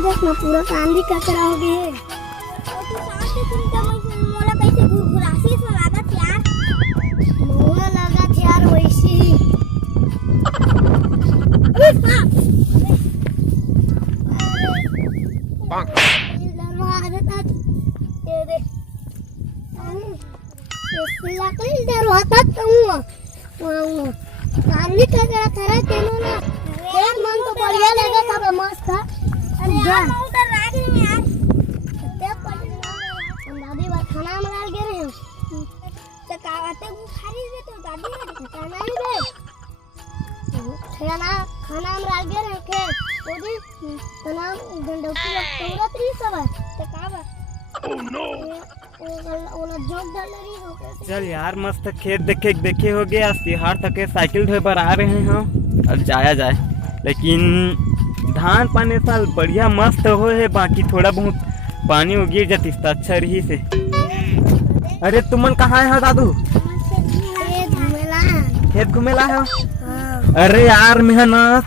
देखना पूरा कांदी कचरा हो गए है। तो तू सांस से चिंता मत मोला कैसे घुरासी से लागत यार। मोला लागत यार वैसी ही। अरे बाप बाप दरवाजा था ये दे ये लाकड़ी दरवाजा था वो कांदी कचरा खरा तेनो ना यार मन तो बढ़िया लगा था मस्त था। अरे यार मैं उधर राग में यार ते पड़ दादी बार खाना में डाल के रहे तो कावते वो खाली दे तो दादी ने खाना नहीं दे खाना में डाल के रहे के ओदी तना गंडकी पूरा 30 सब तो कावा ओह नो ओला जोक डाल रही हो। चल यार मस्त खेत देखे हो गया तिहार तक साइकिल धोए पर आ रहे हैं हम अब जाया जाए। लेकिन धान पाने साल बढ़िया मस्त हो है बाकी थोड़ा बहुत पानी हो गिर जाती तो अच्छा रही से। अरे तुमन कहाँ है दादू? खेत घूमेला है। अरे यार मेहनत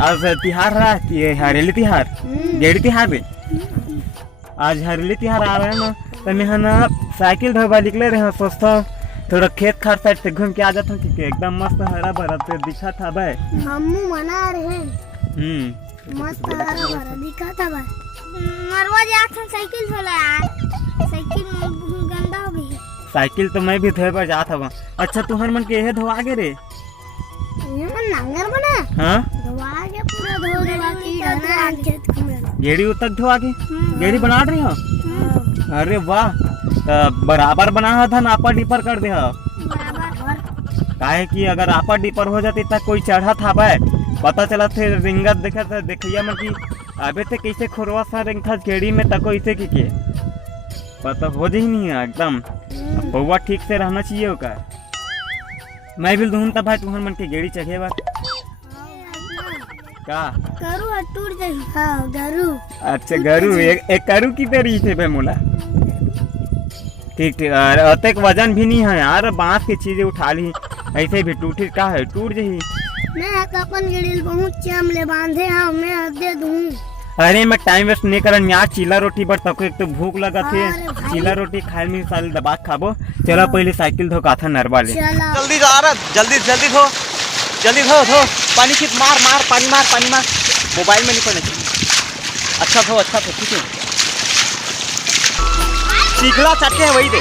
आज तिहार रहा हरेली तिहार गेड़ी तिहार में आज हरेली तिहार आ रहा है ना तो मेहनत साइकिल धोबा निकले रहे सोचता थोड़ा खेत खार साइड से घूम के आ जाता हूँ क्योंकि एकदम मस्त हरा भरा तो दिखा था भाई। हम मना रहे मस्त हरा भरा दिखा था भाई। मरवा जाकर साइकिल धोला यार साइकिल गंदा हो गई। साइकिल तो मैं भी धोए पर जाता हूँ। अच्छा तुहर मन के यह धोआ गे रे नांगर बना हाँ धोआ के पूरा धो देवा की जाना खेत में गेड़ी उतक धोआ के गेड़ी बना रही हो। अरे वाह तो बराबर बना था ना आपा डिपर कर दे काहे कि अगर आपा डिपर हो जाती तब कोई चढ़ा था भाई पता चला थे रिंगत देखा था देखिए मैं कि अबे थे कैसे खोरवा सा रिंग था गेड़ी में तक इसे की पता हो जाही नहीं है एकदम बउआ ठीक से रहना चाहिए होगा। मैं भी ढूंढता भाई तुम्हारे मन के गेड़ी चढ़े बात का करू टूट जाए। हाँ गरू अच्छा गरू एक करू की तेरी थे भाई मोला ठीक ठीक अतक वजन भी नहीं है यार बांस की चीजें उठा ली ऐसे भी टूटी का है टूट जही। मैं अपन गिड़िल बहुत चम ले बांधे हाँ मैं दे दूं। अरे मैं टाइम वेस्ट नहीं करन यार चीला रोटी पर तक एक तो भूख लगा थे चीला रोटी खाए में साल दबा खाबो। चलो पहले साइकिल धो का था नरवा ले जल्दी जा रहा जल्दी धो पानी खींच मार पानी मार मोबाइल में नहीं पड़ना चाहिए। अच्छा थो ठीक है सीखला चाहते हैं वही दे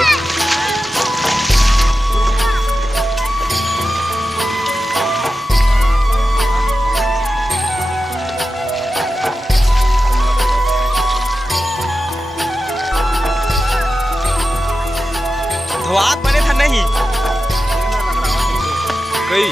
धोआत बने था नहीं कई